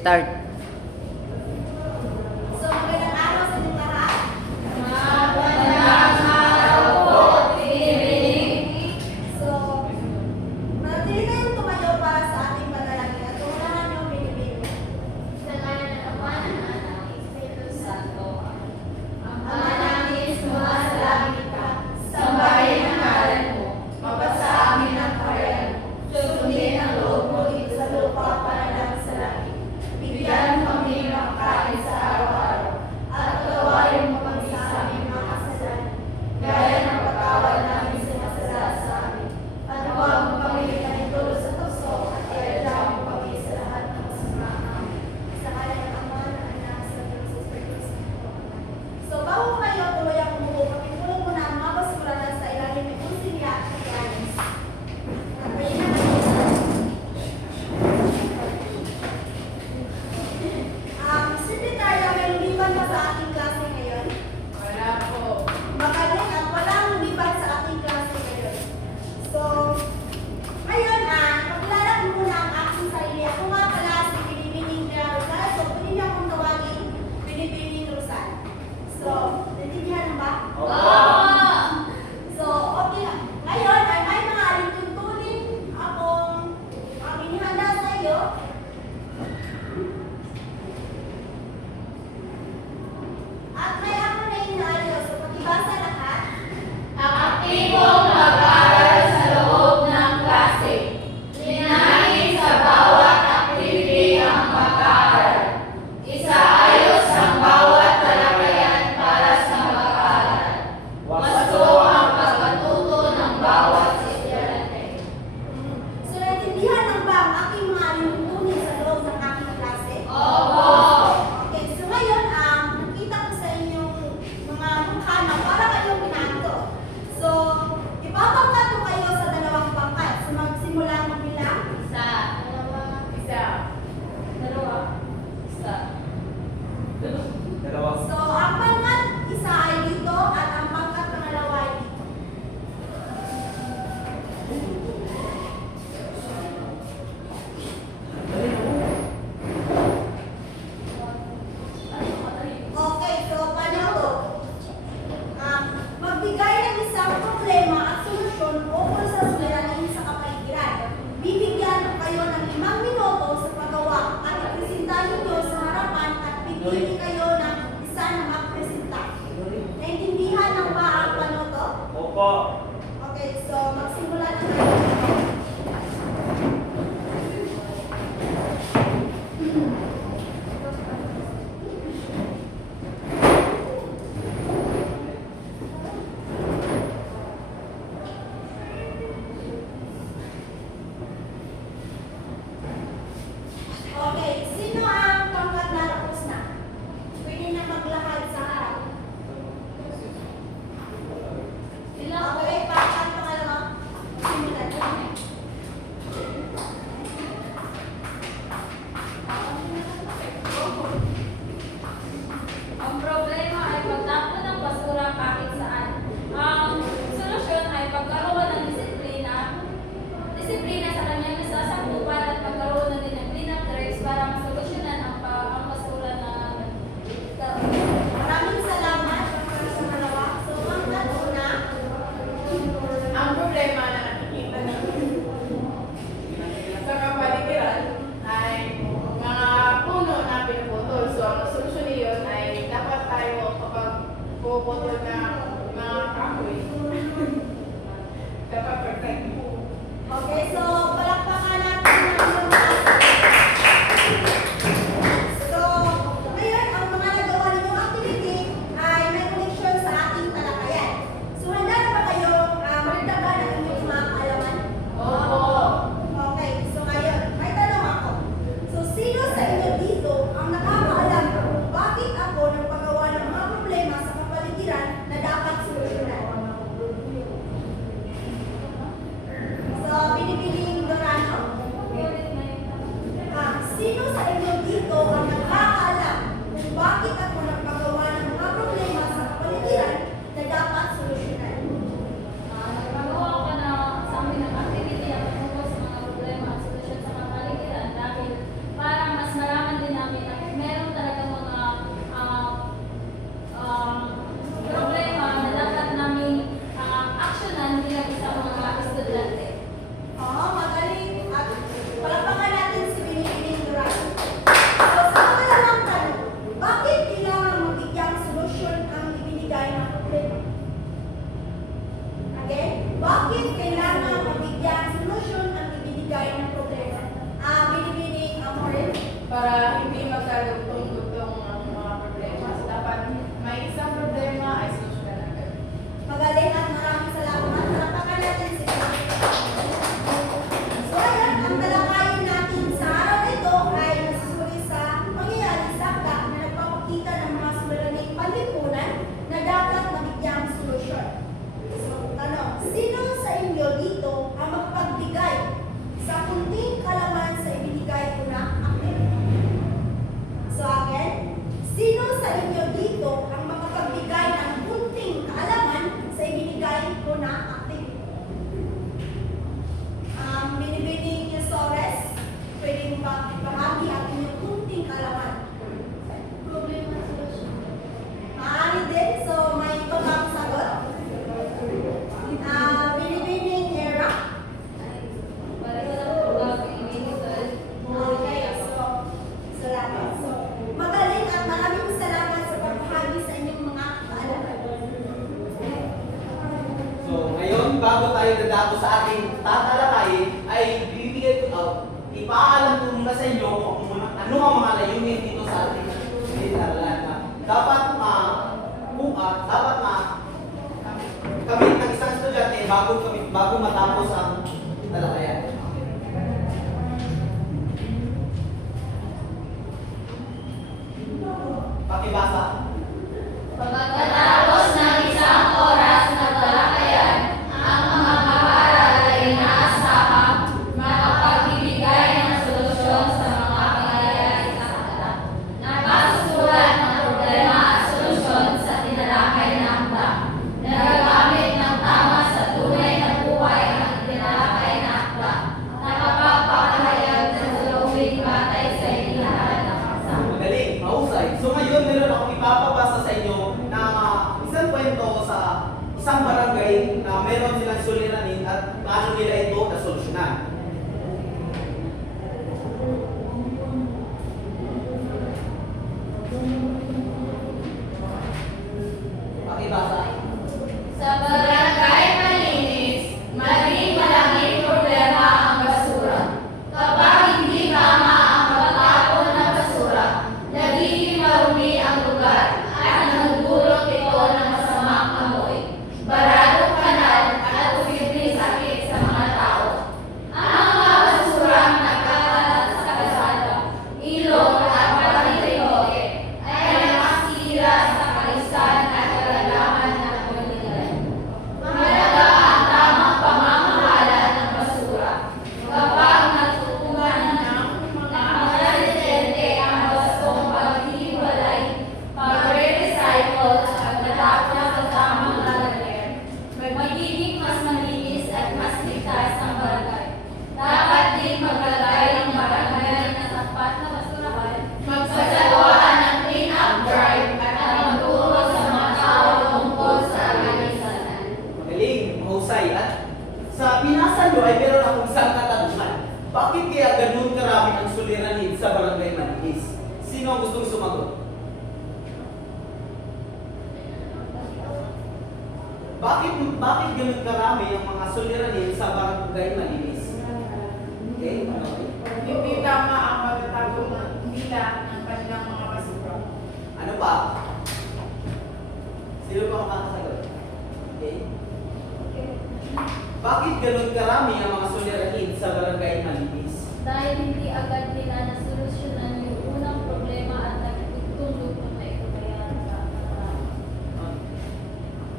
Start. So, magandang araw sa inyong lahat. So, manatili kayong tumayo para sa ating panalangin at unahan yung binibig. Sa ngalan ng Ama, ng Anak, ng Espiritu Santo. Ama namin, sumasalangit ka, sambahin ang ngalan mo, mabasa amin ang kaharian mo, sundin ang loob mo dito sa lupa para lang sa langit. Bigyan kami ng kain sa araw-araw, at patawarin mo kami sa aming mga kasalanan, gaya ng pagtawad namin sa masasala sa amin. At huwag mo kami itanitulo sa tukso, at iadala mo kami sa lahat ng masama namin. Sa ngalan ng Ama, ng Anak, sa Espiritu Santo. So, bago kayo tuluyang umupo, pakitulong mo na ang mga basura na sa ilalim ng kusilya at iyanis. Sekretarya, may lumiban ba sa ating klase ngayon? Wala po. Magaling at walang lumiban sa ating klase ngayon. So, ngayon, pagkilala ko muna ang aking sarili. Ako nga pala si Pinipining Rosal. So, pwede niyo akong tawagin Pinipining Rosal. So, naintindihan mo ba? So, okay. Ngayon, ay may mga alituntunin akong inihanda sa iyo. At may ako na inaayos. So, pakibasa lahat. Ang aktibong mag-aaral sa loob ng klase. Linahin sa bawat activity ang pag-aaral. Isaayos ang bawat talakayan para sa mag-aaral. Wasto ang pagkatuto ng bawat estudyante. So, naintindihan lang ba ang aking mga alituntunin sa loob ng aking klase? Opo. Okay, so ngayon, nakita ko sa inyong mga mukha na para kayong pinanto. So, ipapangkat ko kayo sa dalawang pangkat. So, magsimula magbilang. Isa. Dalawa. Isa. Dalawa. Isa. Dalawa. So, ang pangkat isa ay dito at ang pangkat pangalawa ay dito. Okay, so paano to? Magbigay ng isang problema at solusyon ukol sa suliranin sa kapaligiran. Bibigyan kayo ng 5 minuto sa paggawa at ipresentahin nyo sa harapan at pipili kayo ng isa na magpresenta. Naintindihan ng ba ang paano to? Opo. Okay, so magsimula na tayo. Okay, sino ang pangkat na tapos na? Pwede na maglakad sa harap. Sila. Okay, pangkat pangalawa. Simulan. Ang problema ay pagtapon ng basura kahit saan. Ang solusyon ay pagkaroon ng disiplina sa kanyang nasasakupan at pagkaroon na din ng cleanup drives para masolusyonan ang basura na Maraming salamat sa malawa. So, pangkat una. Ang problema na nakikita natin sa kapaligiran ay mga puno na pinuputol. So, ang solusyon niyon ay dapat tayo kapag puputol ng mga kahoy, dapat protect. Okay, so palakpakan natin ng isang taas. So, ngayon, ang mga nagawa ninyong activity ay may connection sa ating talakayan. So, handa na ba kayo magdagdag ng inyong mga kaalaman? Opo. Okay, so ngayon, may tanong ako. So, sino sa inyo dito ang nakakaalam kung bakit ako nagpagawa ng mga problema sa kapaligiran na dapat solusyonan? So, pinipiling para hindi magkadugtong-dugtong ang mga problema. So, dapat may isang problema ay solusyonan agad. Magaling at maraming salamat. Talapakan natin si So ayan, ang talakayin natin sa araw na ito ay nasusulit sa pangyayari sa akda na nagpapakita ng mga suliraning panlipunan na dapat mabigyang solusyon. So, tanong, sino sa inyo dito ang magpagbigay sa kunting kalaman sa ibinigay ko na akin? So again, sino sa inyo dito ang makapagbigay ng kunting kaalaman sa ibinigay ko na akin? Binibining niyo Sores, pwedeng bahagi ang inyong kunting kaalaman. Problema solusyon. Maaari din, so may ibang sagot. Binibining Era. Pareho lang po gagawin minsan. Okay, so salamat. So, magaling at maraming salamat sa pagbahagi sa inyong mga kaalaman. So, ngayon, bago tayo dadako sa ating tatalakayin, ay bibigay ko ipaalam ko muna sa inyo kung ano ang mga layunin dito sa ating pinag-aralan. Dapat kamit ng isang estudyante bago matapos ang talakayan. Pakibasa. Pagkatapos ng isang oras na talakayan, ang mga mag-aaral ay inaasahang makapagbibigay ng solusyon sa mga pangyayari sa akda. Nakasulat ng problema at solusyon sa tinalakay na akda. Nagagamit ng tama sa tunay na buhay ang tinalakay na akda. Nakapagpapahayag ng saloobing batay sa inilahan ng paksa. Magaling, mahusay. So ngayon, meron akong ipapabasa sa inyo na isang kwento sa isang barangay na meron silang suliranin at paano nila ito nasolusyonan. Pakibasa. Sa barangay malinis, maging malaking problema ang basura. Kapag hindi tama ang pagtapon ng basura, nagiging marumi ang lugar at nagdulot ito ng masamang amoy, baradong kanal at posibleng sakit sa mga tao. Ang mga basurang nagkakalat sa kalsada, ilog at pati-riyoke ay nakasira sa kalisan at kalagahan ng komunidad. Mahalaga ang tamang pamamahala ng basura. Kapag natutunan ng mga residente ang wastong paghiwalay, pagre-recycle at pagtatapon sa tamang lalagyan, magiging mas malinis at mas ligtas ang barangay. Dapat din maglagay ng barangay na sapat na basurahan, magsagawa ng clean-up drive at magturo sa mga tao tungkol sa organisanan. Magaling, mahusay. At sa binasa nyo ay meron akong isang katanungan. Bakit kaya ganun karami ang suliranin sa barangay Malinis? Sino ang gustong sumagot? Bakit ganun karami ang mga suliranin sa barangay Malinis? Okay, okay. Hindi tama ang pagtatapon nila ng kanilang mga basura. Ano pa? Sino pa makakasagot? Okay. Bakit ganun karami ang mga suliranin sa barangay Malinis? Dahil hindi agad nila nasolusyonan yung unang problema at nagtutulog na ito kaya sa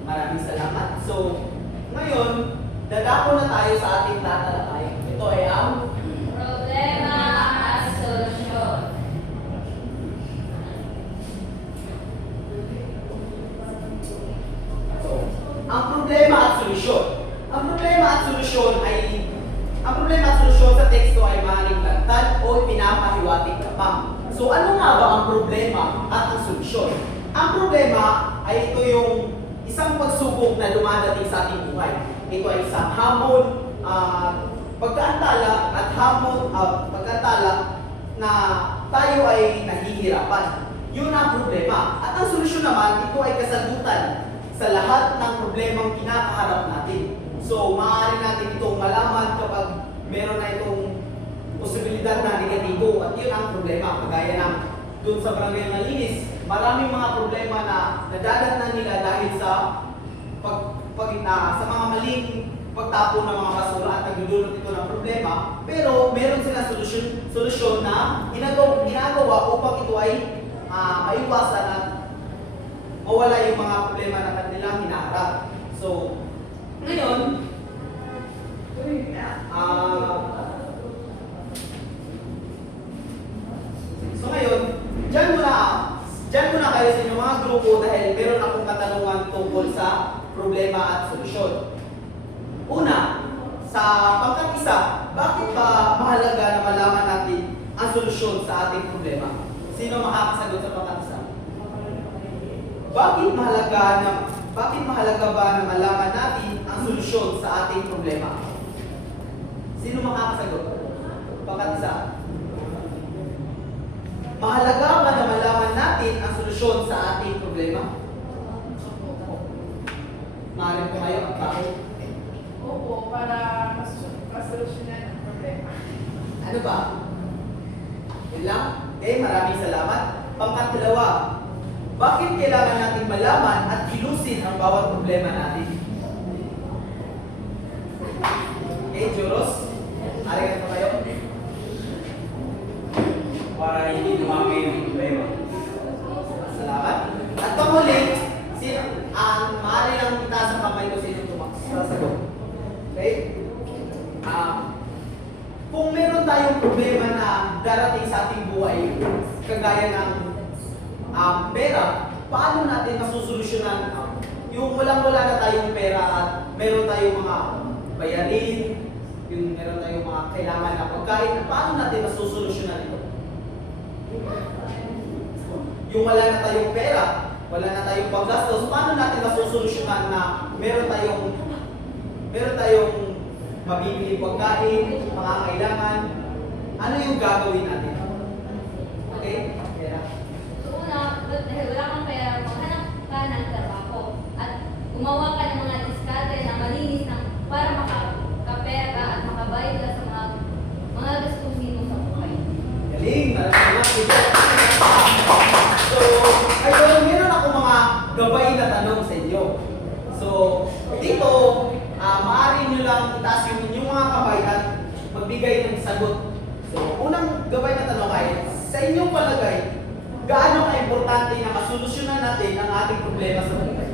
Maraming salamat. So, ngayon, dadako na tayo sa ating tatalakay. Ito ay ang problema at solusyon. ang problema at solusyon. Ang problema at solusyon sa teksto ay maaaring lantad o pinapahiwatig lamang. So ano nga ba ang problema at ang solusyon? Ang problema ay ito yung isang pagsubok na dumadating sa ating buhay. Ito ay isang hamon, pagkaantala na tayo ay nahihirapan. Yun ang problema. At ang solusyon naman, ito ay kasagutan sa lahat ng problemang kinakaharap natin. So, maaari natin itong malaman kapag meron na itong posibilidad na negatibo at yun ang problema. Kagaya ng dun sa barangay Malinis, maraming mga problema na nadadatnan nila dahil sa sa mga maling pagtapon ng mga basura at nagdudulot ito ng problema, pero meron silang solusyon na ginagawa upang ito ay maiwasan at mawala yung mga problema na kanilang hinaharap. So, ngayon, dyan muna kayo sa inyong mga grupo dahil meron akong katanungan tungkol sa problema at solusyon. Una, sa pangkat isa, bakit ba mahalaga na malaman natin ang solusyon sa ating problema? Sino makakasagot sa pangkat isa? Bakit mahalaga ba na malaman natin ang solusyon sa ating problema? Sino makakasagot? Pangkat isa. Mahalaga ba na malaman natin ang solusyon sa ating problema? Maaaring po kayo ang bakit? Opo, para masolusyonan ang problema. Ano ba? Yun lang? Okay, maraming salamat. Pangkatlawa, bakit kailangan natin malaman at kilusin ang bawat problema natin? Okay, Joros? Arigat pa kayo? Para hindi dumami yung problema. Salamat. At panghuli, ang maaari lang itaas ang kamay ko sa inyong sasagot. Okay? Kung meron tayong problema na darating sa ating buhay, kagaya ng pera, paano natin masusolusyonan yung walang-wala na tayong pera at meron tayong mga bayarin, yung meron tayong mga kailangan na pagkain, paano natin masusolusyonan ito? Yung wala na tayong pera, wala na tayong paggastos, paano natin masusolusyonan na meron tayong mabibili pagkain, mga kailangan, ano yung gagawin natin? Okay? Pera. Una, dahil wala kang pera, maghanap ka ng trabaho at gumawa ka ng mga diskarte na malinis para makapera ka at makabayad ka sa mga gastusin mo sa buhay. Galing! Maraming So, ayun, meron ako mga gabay na tanong sa inyo. So, dito, maaari nyo lang itaas yung inyong mga kamay at magbigay ng sagot. So, unang gabay na tanong ay, sa inyong palagay, gaano ka-importante na masolusyonan natin ang ating problema sa buhay?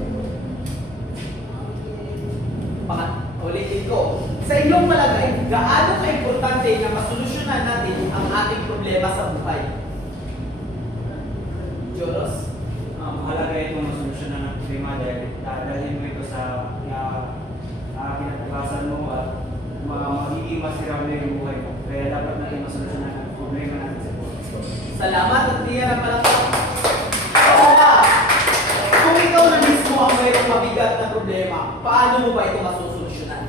Ulitin ko. Sa inyong palagay, gaano ka-importante na masolusyonan natin ang ating problema sa buhay? Joros? Mahalaga itong masolusyonan ng problema dahil dadalhin mo ito sa kinatagasan mo at magiging masirable yung buhay mo. Kaya dapat natin masolusyonan ang problema natin sa buhay. Salamat at tiyan ang palakpak. Oo nga. Kung ikaw na mismo ang mayroong mabigat na problema, paano mo ba ito masusolusyonan?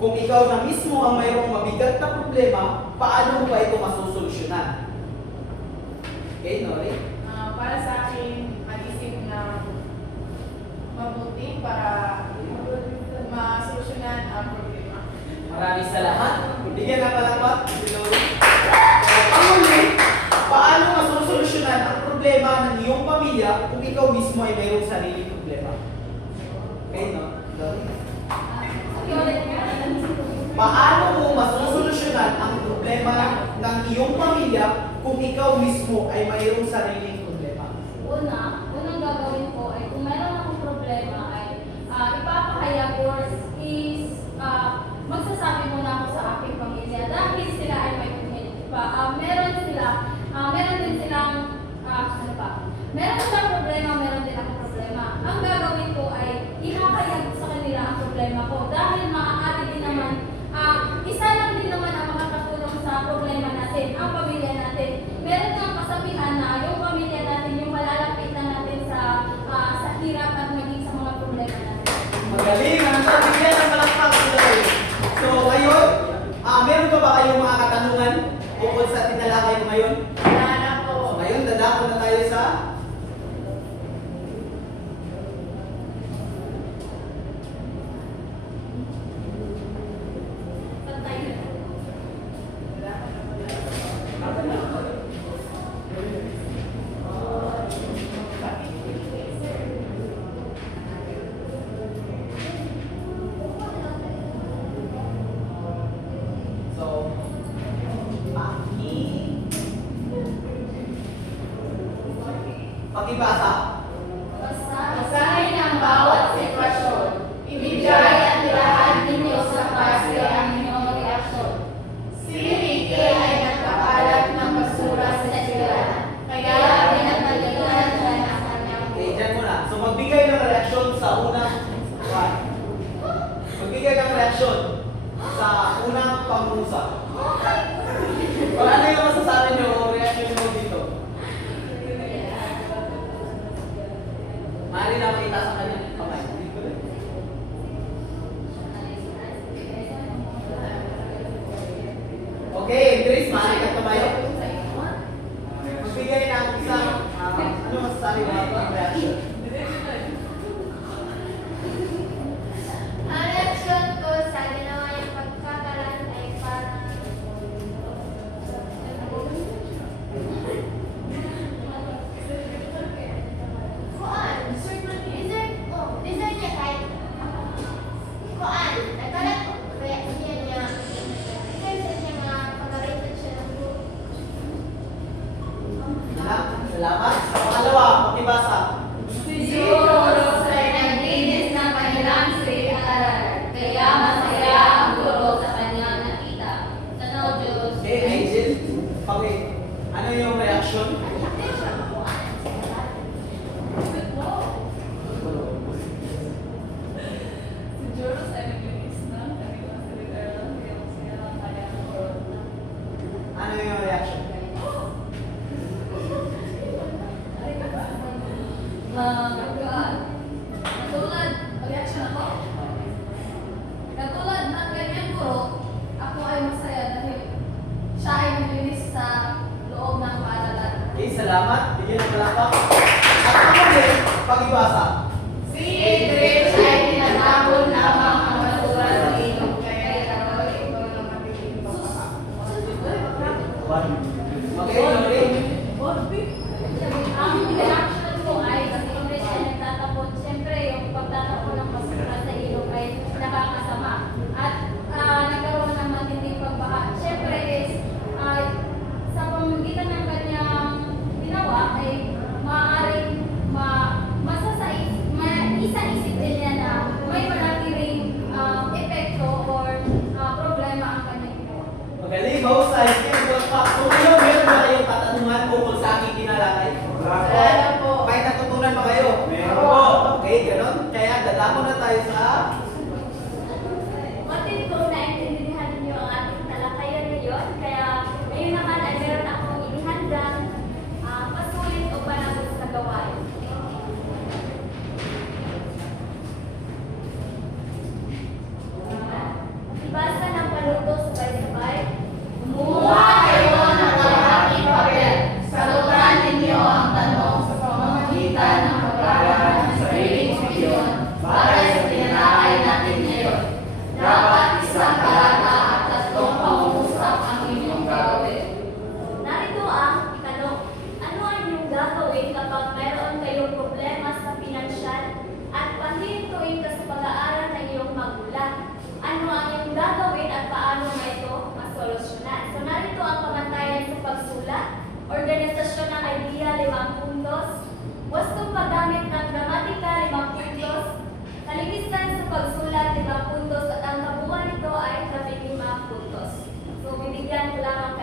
Kung ikaw na mismo ang mayroong mabigat na problema, paano mo ba ito masusolusyonan? Okay, Nori? Para sa akin, mag-isip na mabuti para masolusyonan ang problema. Maraming salamat. Bigyan ng palakpak. Panghuli, paano masusolusyonan ang problema ng iyong pamilya kung ikaw mismo ay mayroong sariling problema? Okay, no? Nori? Paano mo masusolusyonan ang problema ng iyong pamilya kung ikaw mismo ay mayroong sariling problema? Unang gagawin ko ay kung mayroon akong problema ay ipapahayag or magsasabi muna ako sa aking pamilya dahil sila ay may pamilya. Meron din silang problema, meron din akong problema. Ang gagawin ko ay ihahayag sa kanila ang problema ko dahil maaari din naman isa lang din naman ang makakatulong sa problema natin, ang pamilya natin. Meron kang kasabihan na yung pamilya natin yung malalapitan natin sa hirap at maging sa mga problema natin. Magaling! Ang bigyan ng palakpak. So, ngayon, meron pa ba kayong mga katanungan tungkol sa tinalakay mo ngayon? Wala na po. So, ngayon, dadako na tayo sa Pakibasa. Basahin ang bawat sitwasyon. Ibigay at ilahan ninyo sa pasi ang inyong reaksyon. Si Ricky ay nagkakalat ng basura sa eskwelahan. Kaya pinagmaliban siya ng kanyang Okay, dyan muna. So magbigay ng reaksyon sa unang one. Magbigay ng reaksyon sa unang pangusap. Wala na yung masasabi nyo, reaction nyo dito. Maaari na makita sa kanyang kamay. Okay, Chris, maaari ka tumayo. Magbigay ng isang, ano masasabi mo ang reaction? Ang reaksyon ko sa ginawa niyang pagkakalat ay parang deserve niya kahit nagkalat reaksyon niya. Deserve niya nga pag-rated siya ng group. Salamat. Sa pangalawa, pakibasa. Si Rose ay naglinis ng kanilang silid-aralan. Kaya masaya ang guro sa kanyang nakita. Tanaw Diyos. Okay, Angel. Okay. Ano yung reaction? Si Joros ay naglinis ng kanilang silid-aralan. Kaya masaya ang kanyang guro. Ano yung reaction? Katulad, reaction ako. Katulad ng kanyang guro, ako ay masaya dahil siya ay naglinis sa loob ng paaralan. Okay, salamat. Bigyan ng palakpak. At ako din, pakibasa. Si Idris ay tinatapon lamang ang basura sa ilog. Kaya ikaw ito ng matiling baka. Okay, okay. Ang reaction ko ay kasi English ay nagtatapon. Siyempre, yung pagtatapon ng basura sa ilog ay nakakasama. At nagkaroon ng matinding pagbaha. Siyempre is, sa pamamagitan ng kanyang ginawa ay maaaring isa-isip din niya na may malaki ring epekto or problema ang kanyang ginawa. Magaling, mahusay. Sige, palakpak. So, ngayon, meron ba kayong katanungan tungkol sa aking kinalakay? Wala po. May natutunan ba kayo? Meron po. Okay, ganun. Kaya dadako na tayo sa... Matin ko naintindihan niyo ang ating talakayan ngayon, kaya ngayon naman ay meron akong inihandang pasulit o panagos na gawain. Ibasa ng paluto sabay-sabay. Kumuha kayo ng kalahating papel. Sagutan ninyo ang tanong sa pamamagitan ng paglalaan ng sariling opinyon batay sa tinalakay natin ngayon. Dapat isang talata at 3 pangungusap ang inyong gagawin. Narito ang itanong. Ano ang inyong gagawin kapag mayroon kayong problema sa pinansyal at panghihintuin ka sa pag-aaral ng iyong magulang? Ano ang iyong gagawin at paano mo ito masolusyonan? So narito ang pamantayan sa pagsulat, organisasyon ng idea 5 puntos, wastong paggamit ng gramatika 5 puntos, kalinisan sa pagsulat 5 puntos at ang kabuuan nito ay 15 puntos. So bibigyan ko lamang